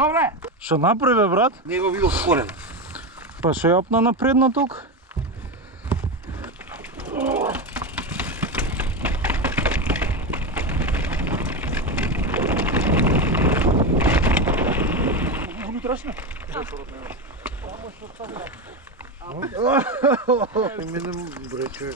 Добре! Што направи, брат? Не го видов корен. Па што јапна напредно тук? Унутрашно? Минем брече.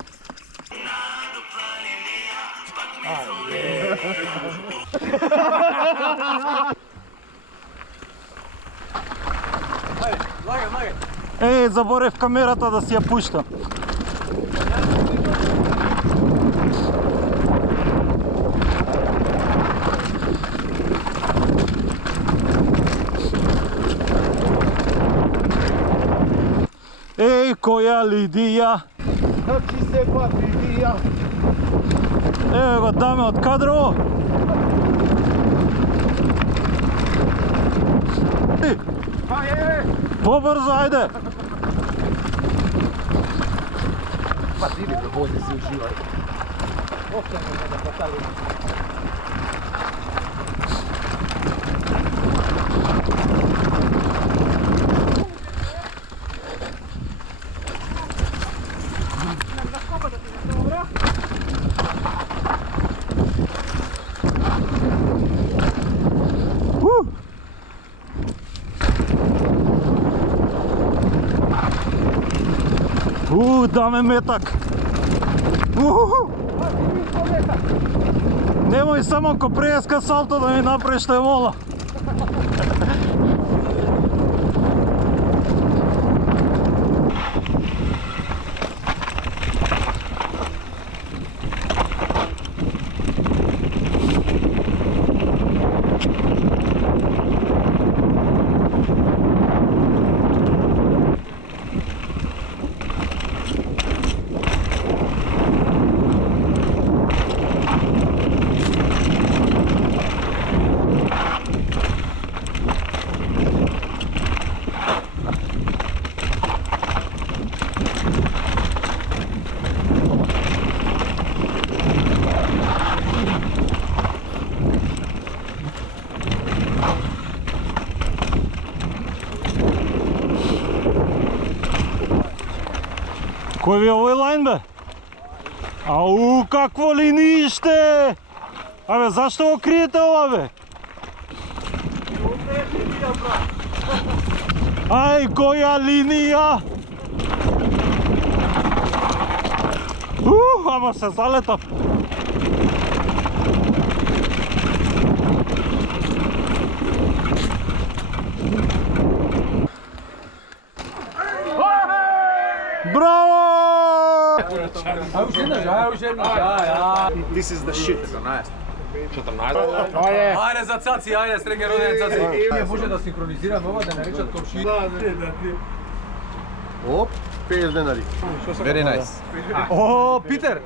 Еј, заборев камерата да си ја пуштам. Еј, која Лидија? Значи се па Лидија. Еве го даме од кадрово. Побрзо, ајде! Па диви да води се уживај. Остане да потали. Даме метак. Немој само ко преска салто да ми направиш што е мола. Кој ви е овој лајн, бе? Ау, какво линиште! Абе, зашто го криете ова, бе? Ај, која линија! Ама се залетав. Браво! This is the shit. 14. Ајде за цаци, ајде среќен роден цаци. Ние може да синхронизираме ова да наречат комши. Оп, 50 денари. Very nice. О, Питер,